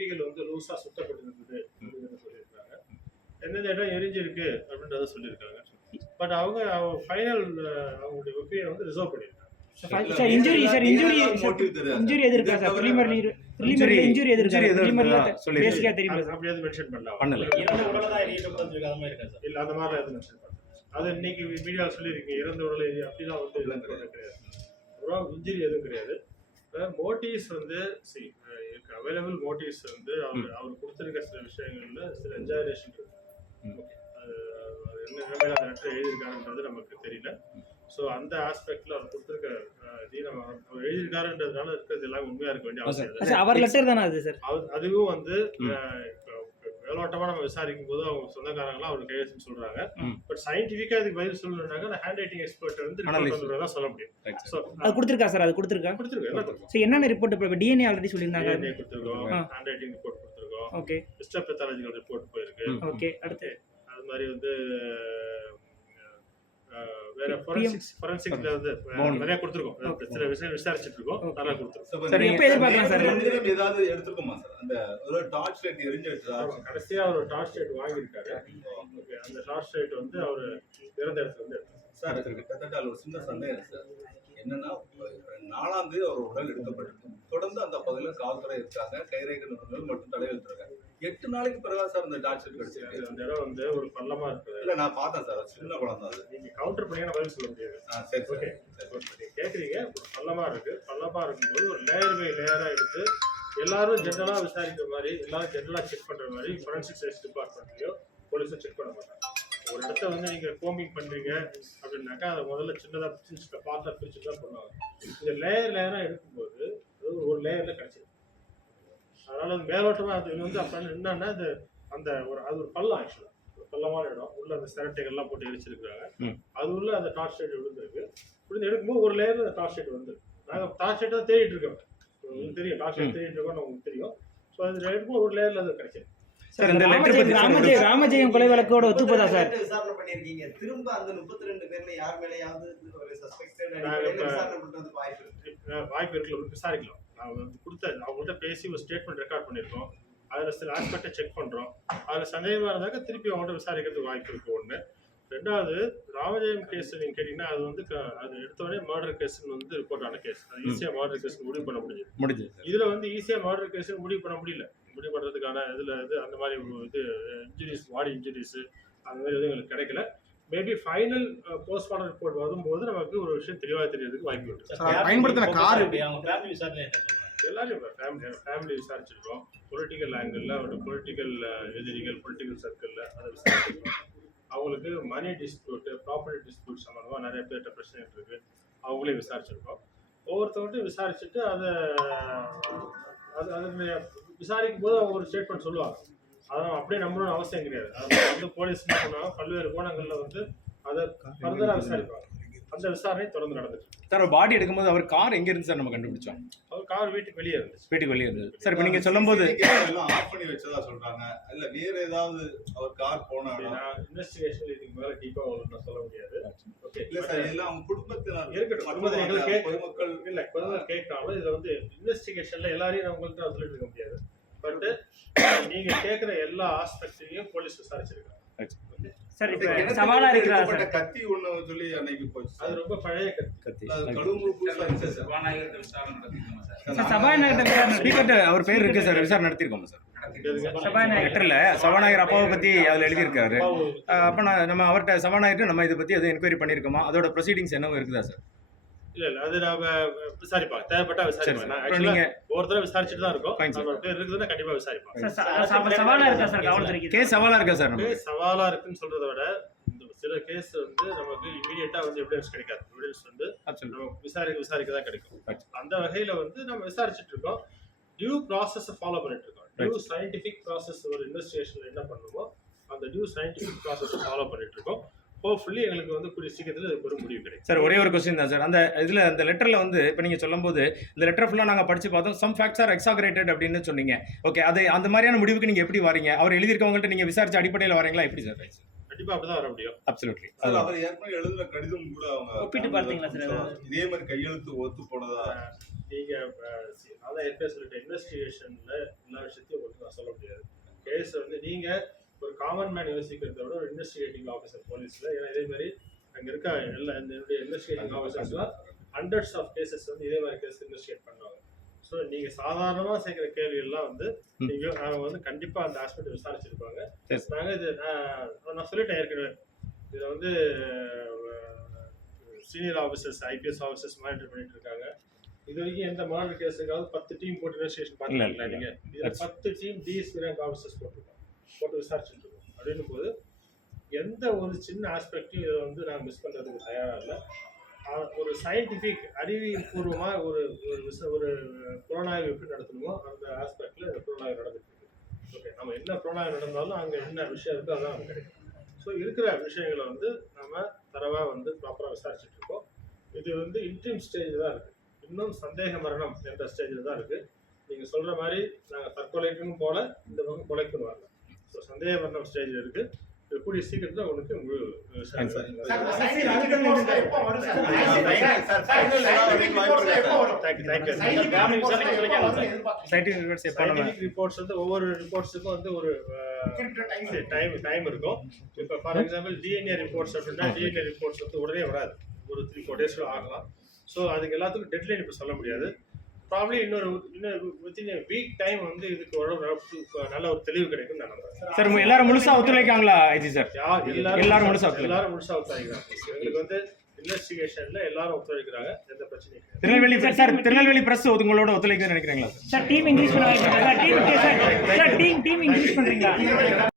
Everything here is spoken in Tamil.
கம்பிகள் வந்து லூஸா சுத்தப்பட்டிருக்குது அப்படின்னு சொல்லியிருக்காங்க. எந்தெந்த இடம் எரிஞ்சிருக்கு அப்படின்றத சொல்லியிருக்காங்க. பட் அவங்க ஃபைனல் அவங்களுடைய ஒப்பீனியன் வந்து ரிசர்வ் பண்ணியிருக்காங்க. இன்ஜுரி எது இருக்கா சார்? ப்ரிலிமினரி இன்ஜுரி எது இருக்கா? ப்ரிலிமினரில பேசிக்கா தெரியுமா சார்? அப்படி எதுவும் மென்ஷன் பண்ணல. இறந்த உடல தான் எரியப்பட்டிருக்கு அந்த மாதிரி இருக்கா சார்? இல்ல அந்த மாதிரி எதுவும் மென்ஷன் பண்ணல. அது இன்னைக்கு மீடியாவில் சொல்லியிருக்கீங்க இறந்த உடலை அப்படிலாம் வந்து கிடையாது. அப்புறம் இன்ஜுரி எதுவும் கிடையாது. மோட்டிவ்ஸ் வந்து அவைலபிள் மோட்டிவ்ஸ் வந்து அவர் கொடுத்துருக்க சில விஷயங்கள்ல சில எக்ஸாஜரேஷன் இருக்கு. என்ன நிலைமையில அந்த லெட்டர் எழுதியிருக்காருன்றது நமக்கு தெரியல. ஸோ அந்த ஆஸ்பெக்ட்ல அவர் கொடுத்துருக்க அவர் எழுதியிருக்காருன்றதுனால இருக்கிறது எல்லாம் உண்மையா இருக்க வேண்டிய அவசியம். அவர் லெட்டர் தானே அது சார்? அதுவும் வந்து மேலோட்டமா நம்ம விசாரிக்கும் போது அவங்க சொந்தக்காரங்களாம் அவர் கையெழுத்துன்னு சொல்றாங்க. பட் சயின்டிஃபிக்கா அதுக்கு பதில் சொல்லணும்னாக்க ஹேண்ட் ரைட்டிங் எக்ஸ்பர்ட் வந்து தான் சொல்ல முடியும். அது கொடுத்துருக்கா சார்? அது கொடுத்துருக்கா என்னென்ன ரிப்போர்ட்? இப்போ டிஎன்ஏ ஆல்ரெடி சொல்லியிருந்தாங்க. டிஎன்ஏ கொடுத்துருக்கோம், ஹேண்ட் ரைட்டிங் ரிப்போர்ட் கொடுத்துருக்கோம், ஓகே, ஹிஸ்டோபேத்தாலஜிக்கல் ரிப்போர்ட் போயிருக்கு, ஓகே. அடுத்து அது மாதிரி வந்து வேற ஃபோரன்சிக்ல வந்து நிறைய கொடுத்துருக்கோம். சில விஷயம் விசாரிச்சுட்டு இருக்கோம், நிறைய கொடுத்துருக்கோம். சரி, எப்போ எதிர்பார்க்கலாம் சார்? ஏதாவது எடுத்துருக்கோமா சார்? அந்த ஒரு டார்ச் லைட் எரிஞ்சிட்டு கடைசியா ஒரு டார்ச் லைட் வாங்கியிருக்காரு. அந்த டார்ச் லைட் வந்து அவர் இறந்த இடத்துல வந்து சார் கிட்டத்தட்ட ஒரு சின்ன சந்தேகம் சார். என்னன்னா 4ஆம் தேதி அவர் உடல் எடுக்கப்பட்டிருக்கு. தொடர்ந்து அந்த பகுதியில் காவல்துறை இருக்காங்க, கைரேகை நிபுணர்கள் மற்றும் தலைவர் 8 நாளைக்கு பிறகு சார் இந்த டார்ச் லைட் கிடைச்சிருக்கு. அந்த இடம் வந்து ஒரு பள்ளமா இருக்குது. இல்ல நான் பார்த்தேன் சார், சின்ன குளம் தான். நீங்க கவுண்டர் பண்ணி பதில் சொல்ல முடியாது. சரி ஓகே, நீங்க கேக்குறீங்க பள்ளமா இருக்கு. பள்ளமா இருக்கும்போது ஒரு லேயர் பை லேயரா எடுத்து எல்லாரும் ஜெனரலா விசாரிக்கிற மாதிரி, எல்லாரும் ஜெனரலா செக் பண்ற மாதிரி ஃபோரன்சிக் சயின்ஸ் டிபார்ட்மெண்ட்லயோ போலீஸும் செக் பண்ண மாட்டாங்க. ஒரு இடத்த வந்து நீங்க கோமிங் பண்றீங்க அப்படின்னாக்கா அதை முதல்ல சின்னதா பார்ட்டா பிரிச்சு தான் பண்ணுவாங்க. இந்த லேயரா எடுக்கும்போது ஒரு லேயர்ல கிடைச்சிருக்கு. அதனால அது மேலோட்டமா அது வந்து அப்ப என்னன்னா அந்த அது ஒரு பள்ளம், ஆக்சுவலா பள்ளமான இடம். உள்ள அந்த சிரட்டைகள்லாம் போட்டு எரிச்சிருக்காங்க. அது உள்ள அந்த டார்ச் லைட் விழுந்திருக்கு. விழுந்து எடுக்கும்போது ஒரு லேயர்ல அந்த டார்ச் லைட் வந்து நாங்க டார்ச் லைட் தான் தேடிட்டு இருக்கோம். உங்களுக்கு தெரியும் டார்ச் லைட் தேடிட்டு இருக்கோம்னு உங்களுக்கு தெரியும். ஸோ அது எடுக்கும்போது ஒரு லேயர்ல அது கிடைச்சிருக்கு. ராமஜெயம் கொலை வழக்கோட ஒத்துப்போதா சார்? விசாரணை பண்ணிருக்கீங்க. திரும்ப அந்த 32 பேர்ல யார் மேலயாவது ஒரு சஸ்பெக்டட் விசாரணை பண்றது வாய்ப்பு இருக்குல்ல, விசாரிக்கலாம். அவங்க கொடுத்த அவங்கள்ட்ட பேசி ஒரு ஸ்டேட்மெண்ட் ரெக்கார்ட் பண்ணியிருக்கோம். அதில் சில ஆஸ்பெக்டை செக் பண்ணுறோம். அதில் சந்தேகமாக இருந்தாக்க திருப்பி அவங்கள்ட்ட விசாரிக்கிறதுக்கு வாய்ப்பு இருக்குது. ஒன்று. ரெண்டாவது, ராமஜெயம் கேஸ் நீங்கள் கேட்டிங்கன்னா அது வந்து அது எடுத்தோடனே மர்டர் கேஸ்ன்னு வந்து ரிப்போர்ட் ஆன கேஸ். அது ஈஸியாக மர்டர் கேஸ் முடிவு பண்ண முடியுது. இதில் வந்து ஈஸியாக மர்டர் கேஸ் முடிவு பண்ண முடியல. முடிவு பண்ணுறதுக்கான இதில் அந்த மாதிரி ஒரு இன்ஜுரிஸ், பாடி இன்ஜுரிஸு அந்த மாதிரி எதுவும் எங்களுக்கு கிடைக்கல. மேபி ஃபைனல் போஸ்ட்மார்ட்டம் ரிப்போர்ட் வரும்போது நமக்கு ஒரு விஷயம் தெளிவாக தெரியறதுக்கு வாய்ப்பு இருக்கு. பயன்படுத்தின கார் எல்லாரும் ஃபேமிலி விசாரிச்சிருக்கோம். பொலிட்டிக்கல் ஆங்கிளில் அவரோட பொலிட்டிக்கல் எதிரிகள், பொலிட்டிக்கல் சர்க்கிளில் அதை விசாரிச்சிருக்கோம். அவங்களுக்கு மணி டிஸ்பியூட், ப்ராப்பர்ட்டி டிஸ்பியூட் சம்மந்தமாக நிறைய பேர்கிட்ட பிரச்சனை இருக்கு. அவங்களையும் விசாரிச்சிருக்கோம். ஒவ்வொருத்தவங்கள்ட்டையும் விசாரிச்சுட்டு அதை விசாரிக்கும் போது அவங்க ஒரு ஸ்டேட்மெண்ட் சொல்லுவாங்க. அதை அப்படியே நம்பணும்னு அவசியம் கிடையாது. அதை வந்து போலீஸ் என்ன பண்ணுவாங்க, பல்வேறு கோணங்களில் வந்து அதை ஃபர்தராக விசாரிப்பாங்க. அந்த விசாரணை தொடர்ந்து நடந்துச்சு. சார் பாடி எடுக்கும்போது அவர் கார் எங்க இருந்து சார் நம்ம கண்டுபிடிச்சோம்? அவர் கார் வீட்டுக்கு வெளியே இருந்துச்சு. வீட்டுக்கு வெளியே இருந்தது. சார் இப்போ நீங்க சொல்லும்போது எல்லாம் ஆஃப் பண்ணி வச்சதா சொல்றாங்க. இல்ல வேற ஏதாவது அவர் கார் போனா இன்வெஸ்டிகேஷன் இதுக்கு மேல டீப்பா நான் சொல்ல முடியாது. ஓகே, இல்ல சார் எல்லாம் அவங்க குடும்பத்தினர் இருக்கட்டும். பொதுமக்கள் இல்ல பொதுமக்கள் கேட்காம இதுல வந்து இன்வெஸ்டிகேஷன்ல எல்லாரையும் உங்களுக்கு தான் சொல்லிட்டு இருக்க முடியாது. பட் நீங்க கேட்கிற எல்லா ஆஸ்பெக்ட்ஸையும் போலீஸ் விசாரிச்சிருக்காங்க. சார் இப்ப சவாலா இருக்கிற கத்தி ஒண்ணு சொல்லி அன்னைக்கு போச்சு. அது ரொம்ப பழைய கத்தி. அது கடும்பு புதுசா இருந்துச்சு சார். சபாநாயகர் அவர் பேர் இருக்கு சார், விசாரணை நடத்திருக்கோம் சார். லெட்டர்ல சபாநாயகர் அப்பாவை பத்தி அதுல எழுதியிருக்காரு. அப்ப நம்ம அவர்கிட்ட சபாநாயகர் நம்ம இதை பத்தி அதை என்கொயரி பண்ணிருக்கோமா, அதோட ப்ரொசீடிங்ஸ் என்ன இருக்குதா சார்? இல்ல அது நாம விசாரிப்பாங்க, தேவைப்பட்டா விசாரிப்பாங்க. நீங்க ஒவ்வொருத்தர விசாரிச்சுட்டு தான் இருக்கோம். நம்ம பேர் இருக்குதுன்னா கண்டிப்பா விசாரிப்பாங்க. சவாலா இருக்கா சார்? காவல்துறைக்கு கேஸ் சவாலா இருக்கா சார்? கேஸ் சவாலா இருக்குன்னு சொல்றதை விட சில கேஸ் வந்து நமக்கு இமீடியட்டா வந்து எவிடன்ஸ் கிடைக்காது. எவிடன்ஸ் வந்து நம்ம விசாரிக்க தான் கிடைக்கும். அந்த வகையில வந்து நம்ம விசாரிச்சுட்டு இருக்கோம். டியூ ப்ராசஸ் ஃபாலோ பண்ணிட்டு இருக்கோம். டியூ சயின்டிபிக் ப்ராசஸ் ஒரு இன்வெஸ்டிகேஷன்ல என்ன பண்ணுமோ அந்த டியூ சயின்டிபிக் ப்ராசஸ் ஃபாலோ பண்ணிட்டு இருக்கோம். ஹோப்ஃபுல்லி எங்களுக்கு வந்து கூடிய சீக்கிரத்தில் ஒரு முடிவு கிடைக்கும். சார் ஒரே ஒரு கொஸ்டின் தான் சார். அந்த இதில் அந்த லெட்டரில் வந்து இப்போ நீங்கள் சொல்லும்போது இந்த லெட்டர் ஃபுல்லாக நாங்கள் படித்து பார்த்தோம். சம் ஃபேக்ட்ஸ் ஆர் எக்ஸாகரேட்டட் அப்படின்னு சொன்னீங்க. ஓகே, அது அந்த மாதிரியான முடிவுக்கு நீங்கள் எப்படி வரீங்க? அவர் எழுதியிருக்கவங்கள்ட்ட நீங்கள் விசாரிச்ச அடிப்படையில் வரீங்களா? எப்படி சார்? கண்டிப்பாக அப்படி தான் வர முடியும். அப்சல்யூட்லி. அவர் ஏற்கனவே எழுதுன கடிதம் கூட அவங்க ஒப்பிட்டு பார்த்தீங்களா சார்? இதே மாதிரி கையெழுத்து ஒத்து போனதா நீங்கள் அதான் ஏற்கனவே சொல்லிட்டேன், இன்வெஸ்டிகேஷனில் எல்லா விஷயத்தையும் உங்களுக்கு நான் சொல்ல முடியாது. கேஸ் வந்து நீங்கள் ஒரு காமன் மேன் யோசிக்கிறத விட ஒரு இன்வெஸ்டிகேட்டிங் ஆஃபீஸர் போலீஸில், ஏன்னா இதே மாதிரி அங்கே இருக்க எல்லா என்னுடைய இன்வெஸ்டிகேட்டிங் ஆஃபீஸர்ஸ்லாம் ஹண்ட்ரட்ஸ் ஆஃப் கேசஸ் வந்து இதே மாதிரி கேஸ் இன்வெஸ்டிகேட் பண்ணுவாங்க. ஸோ நீங்கள் சாதாரணமாக சேர்க்குற கேள்வியெல்லாம் வந்து நீங்கள் அவங்க வந்து கண்டிப்பாக அந்த ஆஸ்பெக்ட் விசாரிச்சிருப்பாங்க. நாங்கள் இது நான் சொல்லிட்டேன் ஏற்கனவே, இதில் வந்து senior officers, IPS officers monitor பண்ணிட்டு இருக்காங்க. இது வரைக்கும் எந்த மர்டர் கேஸுக்காவது 10 டீம் போட்டு இன்வெஸ்டிகேஷன் பார்த்துருக்கீங்களா நீங்கள்? இதில் 10 டீம் டிஎஸ்பி ரேங்க் ஆஃபீஸர்ஸ் போட்டு விசாரிச்சுட்டு இருக்கோம். அப்படின்னு போது எந்த ஒரு சின்ன ஆஸ்பெக்டையும் இதை வந்து நாங்கள் மிஸ் பண்ணுறதுக்கு தயாராக இல்லை. ஒரு சயின்டிஃபிக் அறிவியல் பூர்வமாக ஒரு புலனாய்வு எப்படி நடத்தணுமோ அந்த ஆஸ்பெக்டில் இந்த புலனாய்வு நடந்துட்டு இருக்கு. ஓகே, நம்ம என்ன புலனாய்வு நடந்தாலும் அங்கே என்ன விஷயம் இருக்கோ அதான் நமக்கு கிடைக்கும். ஸோ இருக்கிற விஷயங்களை வந்து நம்ம தரவாக வந்து ப்ராப்பராக விசாரிச்சுட்டு இருக்கோம். இது வந்து இன்ட்ரீம் ஸ்டேஜ் தான் இருக்குது, இன்னும் சந்தேக மரணம் என்ற ஸ்டேஜில் தான் இருக்குது. நீங்கள் சொல்கிற மாதிரி நாங்கள் தற்கொலைக்குன்னு போல இந்த பக்கம் கொலைக்குன்னு வரல. ஸோ சந்தேக மரணம் ஸ்டேஜில் இருக்குது. கூடிய சீக்கிரத்தில் உங்களுக்கு முழு சயின்டிஃபிக் ரிப்போர்ட்ஸ் வந்து ஒவ்வொரு ரிப்போர்ட்ஸுக்கும் வந்து ஒரு டைம் இருக்கும். இப்போ ஃபார் எக்ஸாம்பிள் டிஎன்ஏ ரிப்போர்ட்ஸ் அப்படின்னா டிஎன்ஏ ரிப்போர்ட்ஸ் வந்து உடனே வராது, ஒரு 3-4 days ஆகலாம். ஸோ அதுக்கு எல்லாத்துக்கும் டெட்லைன் இப்போ சொல்ல முடியாது. ப்ராப்ளி இன்னும் வித்தின் வீக் டைம் வந்து இதுக்கு நல்ல ஒரு தெளிவு கிடைக்கும் நான் நம்புறேன். சார் எல்லாரும் முழுசா ஒத்துழைக்காங்களா ஐஜி சார்? எல்லாரும் முழுசா ஒத்துழைக்கிறாங்க. எங்களுக்கு வந்து இன்வெஸ்டிகேஷன்ல எல்லாரும் ஒத்துழைக்கிறாங்க, எந்த பிரச்சனையும் இல்லை. திருநெல்வேலி பிரஸ் உங்களோட ஒத்துழைக்க நினைக்கிறீங்களா சார்? டீம் இன்க்ரீஸ் பண்ணுவாங்க சார்? டீம் இன்க்ரீஸ் பண்றீங்களா?